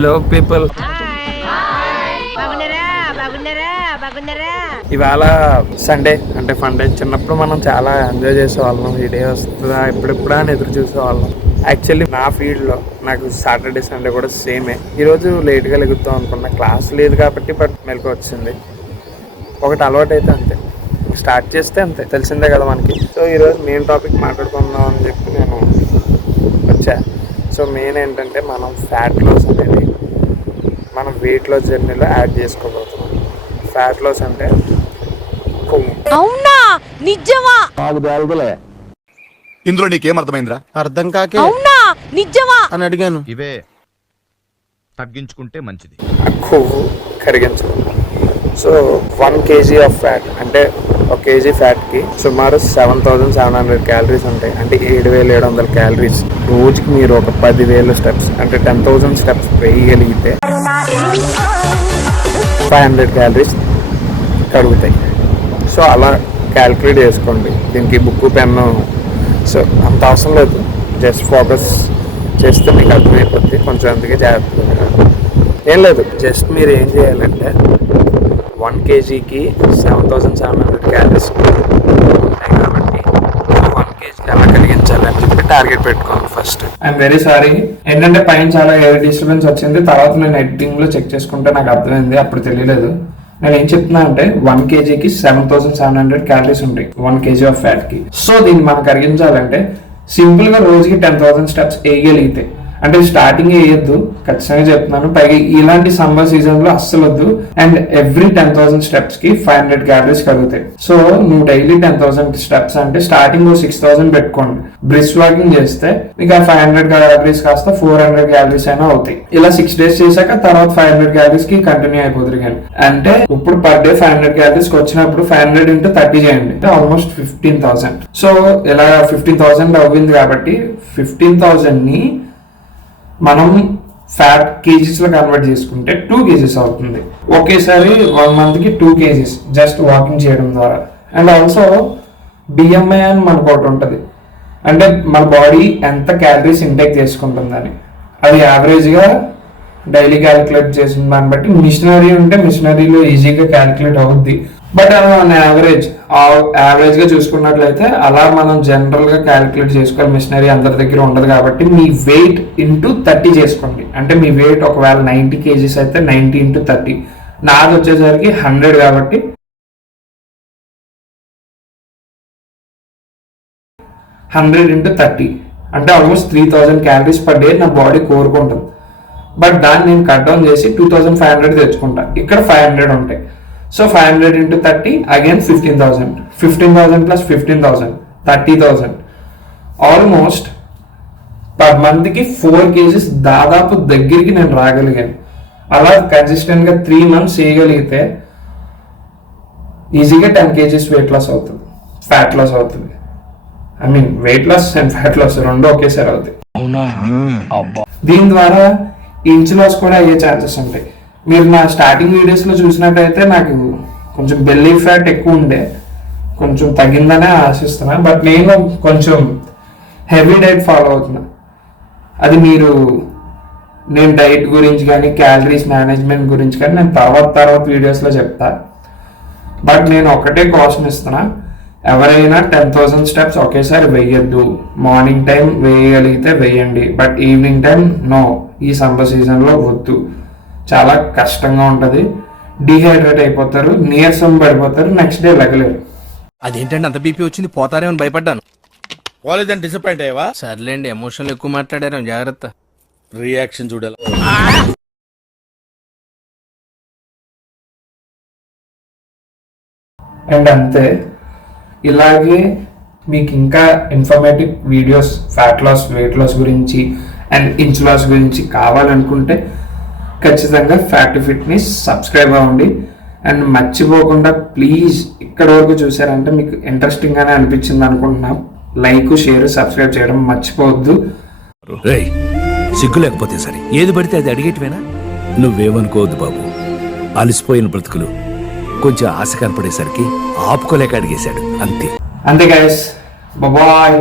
Hello people, ఇవాళ Sunday అంటే fun day. చిన్నప్పుడు మనం చాలా ఎంజాయ్ చేసేవాళ్ళం. ఈ డే వస్తుందా ఎప్పుడెప్పుడా అని ఎదురు చూసేవాళ్ళం. యాక్చువల్లీ నా ఫీల్డ్లో నాకు సాటర్డే సండే కూడా సేమే. ఈరోజు లేట్గా లెగుతాం అనుకున్నా, క్లాస్ లేదు కాబట్టి, బట్ మెలకు వచ్చింది. ఒకటి అలవాటు అయితే అంతే, స్టార్ట్ చేస్తే అంతే, తెలిసిందే కదా మనకి. సో ఈరోజు మెయిన్ టాపిక్ మాట్లాడుకుందాం అని చెప్పి నేను వచ్చా. సో మెయిన్ ఏంటంటే మనం ఫ్యాట్ లాస్ అనేది మనం వెయిట్ లాస్ జర్నీలో యాడ్ చేసుకోబోతున్నాం. ఫ్యాట్ లాస్ అంటే అవునా నిజమా? ఇందులో నీకేం అర్థమైందిరా? అర్థం కాకే అవునా నిజమా అని అడిగాను. ఇవే తగ్గించుకుంటే మంచిది. కొవ్వు కరిగించడం. సో 1 kg ఆఫ్ ఫ్యాట్ అంటే 1 kg ఫ్యాట్కి సుమారు 7700 క్యాలరీస్ ఉంటాయి. అంటే 7700 క్యాలరీస్. రోజుకి మీరు ఒక 10,000 స్టెప్స్ అంటే 10,000 స్టెప్స్ వేయగలిగితే 500 క్యాలరీస్ కరుగుతాయి. సో అలా క్యాల్కులేట్ చేసుకోండి. దీనికి బుక్ పెన్ను సో అంత అవసరం లేదు, జస్ట్ ఫోకస్ చేస్తే మీకు అర్థమైపోద్ది. కొంచెం అందుకే జాగ్రత్తగా ఏం లేదు. జస్ట్ మీరు ఏం చేయాలంటే 1 kgకి 7700 క్యాలరీస్ ఉంటాయి కాబట్టి 1 kg ఎలా కలిగించాలని చెప్పి టార్గెట్ పెట్టుకోండి ఫస్ట్. ఐఎమ్ వెరీ సారీ ఏంటంటే పైన చాలా ఎయిర్ డిస్టర్బెన్స్ వచ్చింది. తర్వాత నేను ఎడిటింగ్ లో చెక్ చేసుకుంటే నాకు అర్థమైంది, అప్పుడు తెలియలేదు. నేను ఏం చెప్తున్నా అంటే 1 kgకి 7700 క్యాలరీస్ ఉంటాయి 1 kg ఆఫ్ ఫ్యాట్ కి. సో దీన్ని మనం కరిగించాలంటే సింపుల్ గా రోజుకి 10,000 స్టెప్స్ వేయగలిగితే, అంటే స్టార్టింగ్ వేయద్దు ఖచ్చితంగా చెప్తున్నాను. పైగా ఇలాంటి సమ్మర్ సీజన్ లో అస్సలు వద్దు. అండ్ ఎవ్రీ 10,000 స్టెప్స్ కి 500 క్యాలరీస్ కలుగుతాయి. సో నువ్వు డైలీ 10,000 స్టెప్స్ అంటే స్టార్టింగ్ 6,000 పెట్టుకోండి. బ్రిస్క్ వాకింగ్ చేస్తే మీకు ఆ 500 క్యాలరీస్ కాస్త 400 క్యాలరీస్ అయినా అవుతాయి. ఇలా 6 days చేశాక తర్వాత 500 క్యాలరీస్ కి కంటిన్యూ అయిపోతుంది. కానీ అంటే ఇప్పుడు పర్ డే 500 క్యాలరీస్ కి వచ్చినప్పుడు 500 into 30 చేయండి, ఆల్మోస్ట్ 15,000. సో ఇలా 15,000 అవ్వింది కాబట్టి 15,000 ని మనం ఫ్యాట్ కేజీస్ లో కన్వర్ట్ చేసుకుంటే 2 kgs అవుతుంది. ఒకేసారి 1 month కి 2 kgs జస్ట్ వాకింగ్ చేయడం ద్వారా. అండ్ ఆల్సో బిఎంఐ అని మనకు ఒకటి ఉంటుంది, అంటే మన బాడీ ఎంత క్యాలరీస్ ఇంటేక్ చేసుకుంటుందని. అది యావరేజ్గా డైలీ క్యాలిక్యులేట్ చేసిన దాన్ని బట్టి మిషనరీ ఉంటే మిషనరీలో ఈజీగా క్యాలిక్యులేట్ అవుద్ది. బట్ యావరేజ్ గా చూసుకున్నట్లయితే అలా మనం జనరల్ గా క్యాలిక్యులేట్ చేసుకోవాలి. మిషనరీ అందరి దగ్గర ఉండదు కాబట్టి మీ వెయిట్ into 30 చేసుకోండి. అంటే మీ వెయిట్ ఒకవేళ 90 kgs అయితే 90 into 30. నాది వచ్చేసరికి 100 కాబట్టి 100 into 30 అంటే ఆల్మోస్ట్ 3,000 క్యాలరీస్ పర్ డే నా బాడీ కోరుకుంటుంది. బట్ దాన్ని నేను కట్ డౌన్ చేసి 2,500 తెచ్చుకుంటా. ఇక్కడ 500 ఉంటాయి. So 500 into 30 again 15,000. 15,000 plus 15,000 30,000. Almost per month కి 4 kgs దాదాపు దగ్గరికి నేను రాగలిగాను. అలా కన్సిస్టెంట్ గా 3 months చేయగలిగితే ఈజీగా 10 kgs వెయిట్ లాస్ అవుతుంది, ఫ్యాట్ లాస్ అవుతుంది. I mean weight loss and fat loss రెండు ఒకేసారి అవుతాయి. దీని ద్వారా ఇంచ్ లాస్ కూడా అయ్యే ఛాన్సెస్ ఉంటాయి. మీరు నా స్టార్టింగ్ వీడియోస్ లో చూసినట్టయితే నాకు కొంచెం బెల్లీ ఫ్యాట్ ఎక్కువ ఉండే, కొంచెం తగ్గిందనే ఆశిస్తున్నా. బట్ నేను కొంచెం హెవీ డైట్ ఫాలో అవుతున్నా. అది నేను డైట్ గురించి కానీ క్యాలరీస్ మేనేజ్మెంట్ గురించి కానీ నేను తర్వాత వీడియోస్లో చెప్తా. బట్ నేను ఒకటే కాషన్ ఇస్తున్నా, ఎవరైనా 10,000 స్టెప్స్ ఒకేసారి వేయద్దు. మార్నింగ్ టైం వేయగలిగితే వేయండి, బట్ ఈవినింగ్ టైం నో. ఈ సమ్మర్ సీజన్లో వద్దు, చాలా కష్టంగా ఉంటుంది. డిహైడ్రేట్ అయిపోతారు, నీరసం పడిపోతారు, నెక్స్ట్ డే లెగలేరు. అదేంటంటే అంత బీపీ వచ్చింది పోతారేమని భయపడ్డాను. కాలేజ్ డిసప్పాయింట్ అయ్యావా? సర్లేండి, ఎమోషన్లు ఎక్కువ మాట్లాడారు, జాగ్రత్త. రియాక్షన్ చూడాలి. అండ్ అంతే. ఇలాగే మీకు ఇంకా informative videos fat loss, weight loss గురించి అండ్ ఇంచ్ లాస్ గురించి కావాలనుకుంటే ఖచ్చితంగా ఫ్యాట్ ఫిట్ని సబ్స్క్రైబ్ అవ్వండి. అండ్ మర్చిపోకుండా ప్లీజ్ ఇక్కడ వరకు చూసారంటే మీకు ఇంట్రెస్టింగ్గానే అనిపించింది అనుకుంటున్నా, లైక్, షేర్, సబ్స్క్రైబ్ చేయడం మర్చిపోవద్దు. సిగ్గు లేకపోతే సరే, ఏది పడితే అది అడిగేటివేనా? నువ్వేమనుకోవద్దు బాబు, అలసిపోయిన బ్రతుకులు కొంచెం ఆశ కనపడేసరికి ఆపుకోలేక అడిగేశాడు, అంతే. అంతే గైస్, బాయ్.